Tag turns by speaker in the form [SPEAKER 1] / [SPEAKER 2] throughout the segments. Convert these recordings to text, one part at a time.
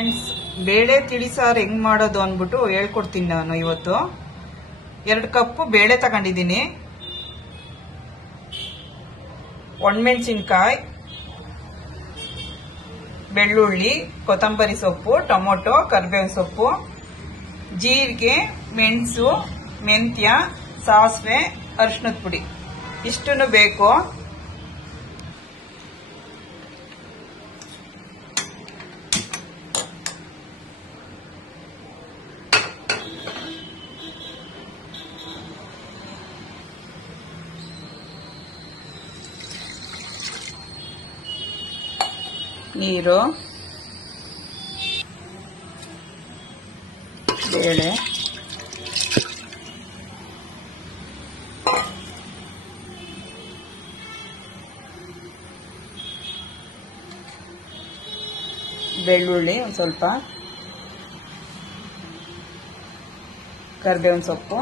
[SPEAKER 1] Friends, ಬೇಳೆ ತಿಳಿಸಾರು ಹೆಂಗ್ ಮಾಡೋದು ಅಂದ್ಬಿಟ್ಟು ಹೇಳ್ಕೊಡ್ತೀನಿ ನಾನು ಇವತ್ತು. ಎರಡು ಕಪ್ಪು ಬೇಳೆ ತಗೊಂಡಿದ್ದೀನಿ. ಒಣಮೆಣಸಿನ್ಕಾಯಿ, ಬೆಳ್ಳುಳ್ಳಿ, ಕೊತ್ತಂಬರಿ ಸೊಪ್ಪು, ಟೊಮೊಟೊ, ಕರಿಬೇವಿನ ಸೊಪ್ಪು, ಜೀರಿಗೆ, ಮೆಣಸು, ಮೆಂತ್ಯ, ಸಾಸಿವೆ ಅರಿಶಿನದ ಪುಡಿ. ಇಷ್ಟನ್ನು ಬೇಕು. ನೀರು ಬೇಳೆ ಬೆಳ್ಳುಳ್ಳಿ ಒಂದು ಸ್ವಲ್ಪ ಕರಿಬೇವಿನ ಸೊಪ್ಪು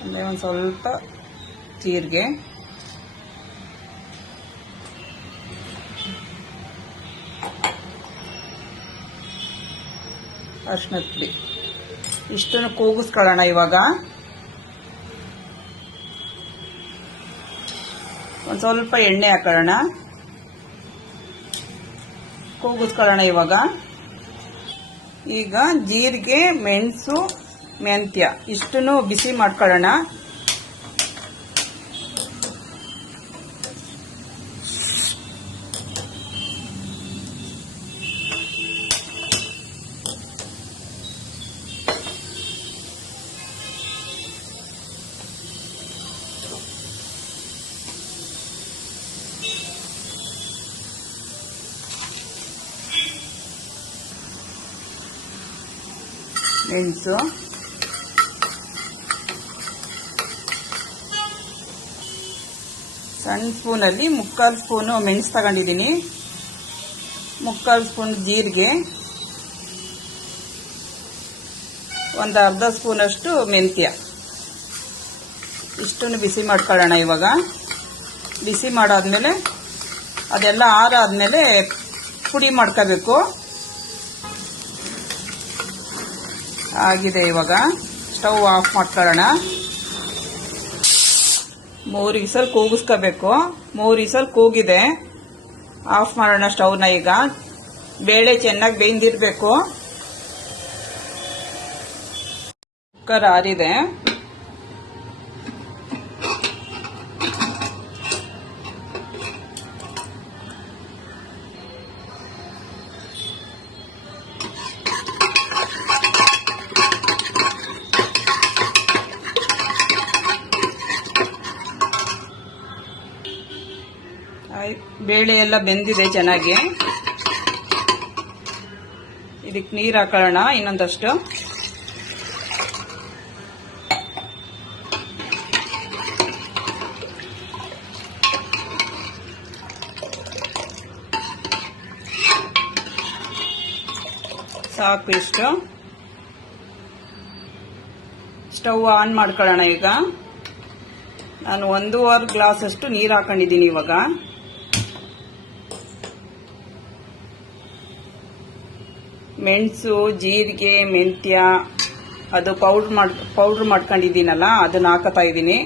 [SPEAKER 1] ಅಂದರೆ ಒಂದು ಸ್ವಲ್ಪ ಜೀರಿಗೆ. ಅರ್ಶಿನ ಪುಡಿ. ಇಷ್ಟನ್ನು ಕೂಗಿಸ್ಕೊಳ್ಳೋಣ ಇವಾಗ. ಒಂದು ಸ್ವಲ್ಪ ಎಣ್ಣೆ ಹಾಕೊಳ್ಳೋಣ. ಕೂಗಿಸ್ಕೊಳ್ಳೋಣ ಇವಾಗ. ಈಗ ಜೀರಿಗೆ, ಮೆಣಸು, ಮೆಂತ್ಯ ಇಷ್ಟನ್ನು ಬಿಸಿ ಮಾಡ್ಕೊಳ್ಳೋಣ. ಮೆಣಸು ಸಣ್ಣ ಸ್ಪೂನಲ್ಲಿ ಮುಕ್ಕಾಲು ಸ್ಪೂನು ಮೆಣಸು ತಗೊಂಡಿದ್ದೀನಿ. ಮುಕ್ಕಾಲು ಸ್ಪೂನ್ ಜೀರಿಗೆ. ಒಂದು ಅರ್ಧ ಸ್ಪೂನಷ್ಟು ಮೆಂತ್ಯ. ಇಷ್ಟನ್ನು ಬಿಸಿ ಮಾಡ್ಕೊಳ್ಳೋಣ ಇವಾಗ. ಬಿಸಿ ಮಾಡಾದ್ಮೇಲೆ ಅದೆಲ್ಲ ಆರಾದ್ಮೇಲೆ ಪುಡಿ ಮಾಡ್ಕೋಬೇಕು. ಆಗಿದೆ ಇವಾಗ. ಸ್ಟವ್ ಆಫ್ ಮಾಡ್ಕೊಳ್ಳೋಣ. ಮೂರು ವಿಸಲ್ ಕೂಗಿಸ್ಕೋಬೇಕು. ಮೂರು ವಿಸಲ್ ಕೂಗಿದೆ. ಆಫ್ ಮಾಡೋಣ ಸ್ಟವ್ನ ಈಗ. ಬೇಳೆ ಚೆನ್ನಾಗಿ ಬೇಯ್ದಿರಬೇಕು ಕುಕ್ಕರ್ ಆರಿದೆ. ಬೇಳೆ ಎಲ್ಲ ಬೆಂದಿದೆ ಚೆನ್ನಾಗಿ. ಇದಕ್ಕೆ ನೀರು ಹಾಕೊಳ್ಳೋಣ ಇನ್ನೊಂದಷ್ಟು. ಸಾಕು ಇಷ್ಟು. ಸ್ಟವ್ ಆನ್ ಮಾಡ್ಕೊಳ್ಳೋಣ ಈಗ. ನಾನು ಒಂದೂವರೆ ಗ್ಲಾಸ್ ಅಷ್ಟು ನೀರು ಹಾಕೊಂಡಿದ್ದೀನಿ ಇವಾಗ. ಮೆಣಸು, ಜೀರಿಗೆ, ಮೆಂತ್ಯ, ಅದು ಪೌಡ್ರ್ ಮಾಡ್ ಪೌಡ್ರ್ ಮಾಡ್ಕೊಂಡಿದ್ದೀನಲ್ಲ, ಅದನ್ನ ಹಾಕತಾ ಇದ್ದೀನಿ.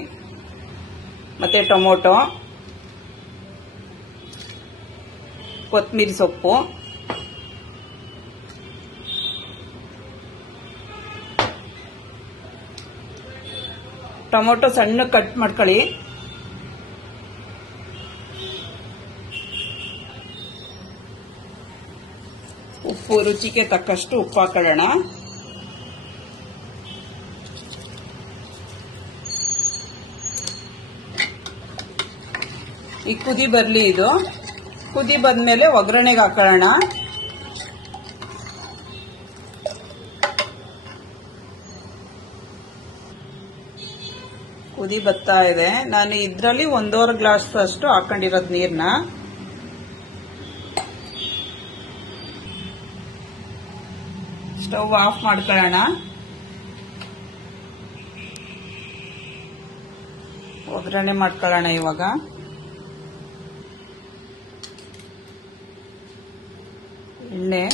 [SPEAKER 1] ಮತ್ತೆ ಟೊಮೊಟೊ ಕೊತ್ತಂಬರಿ ಸೊಪ್ಪು. ಟೊಮೊಟೊ ಸಣ್ಣ ಕಟ್ ಮಾಡ್ಕೊಳ್ಳಿ. ಉಪ್ಪು ರುಚಿಗೆ ತಕ್ಕಷ್ಟು ಉಪ್ಪು ಹಾಕೊಳ್ಳೋಣ ಈ ಕುದಿ ಬರಲಿ ಇದು. ಕುದಿ ಬಂದ್ಮೇಲೆ ಒಗ್ಗರಣೆಗೆ ಹಾಕೊಳ್ಳೋಣ. ಕುದಿ ಬತ್ತಾ ಇದೆ. ನಾನು ಇದರಲ್ಲಿ ಒಂದೂವರೆ ಗ್ಲಾಸ್ ಅಷ್ಟು ಹಾಕೊಂಡಿರೋದು ನೀರ್ನ. ಸ್ಟವ್ ಆಫ್ ಮಾಡ್ಕೊಳ್ಳೋಣ. ಒಗ್ಗರಣೆ ಮಾಡ್ಕೊಳ್ಳೋಣ ಇವಾಗ. ಎಣ್ಣೆ.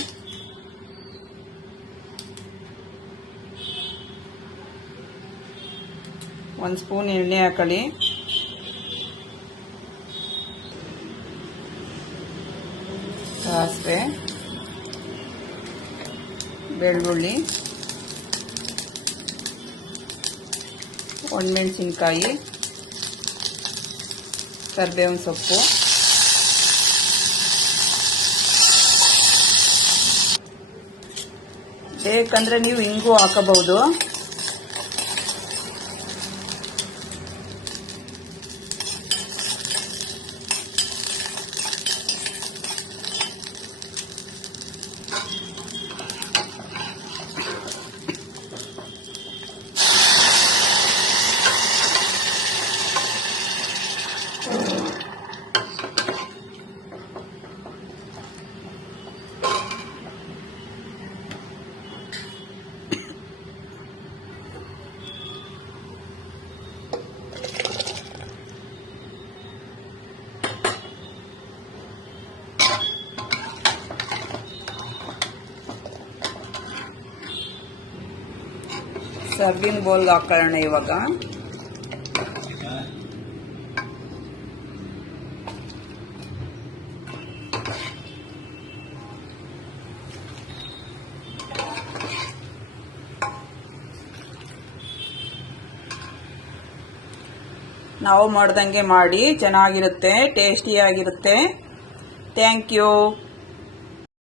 [SPEAKER 1] ಒಂದು ಸ್ಪೂನ್ ಎಣ್ಣೆ ಹಾಕೊಳ್ಳಿ. ಬೆಳ್ಳುಳ್ಳಿ ಒಣಮೆಣಸಿನ್ಕಾಯಿ ಕರಿಬೇವಿನ ಸೊಪ್ಪು ಬೇಕಂದರೆ ನೀವು ಹಿಂಗೂ ಹಾಕಬಹುದು. ಸರ್ವಿಂಗ್ ಬೌಲ್ಗೆ ಹಾಕೊಳ್ಳೋಣ ಇವಾಗ. ನಾವು ಮಾಡ್ದಂಗೆ ಮಾಡಿ ಚೆನ್ನಾಗಿರುತ್ತೆ ಟೇಸ್ಟಿಯಾಗಿರುತ್ತೆ. Thank you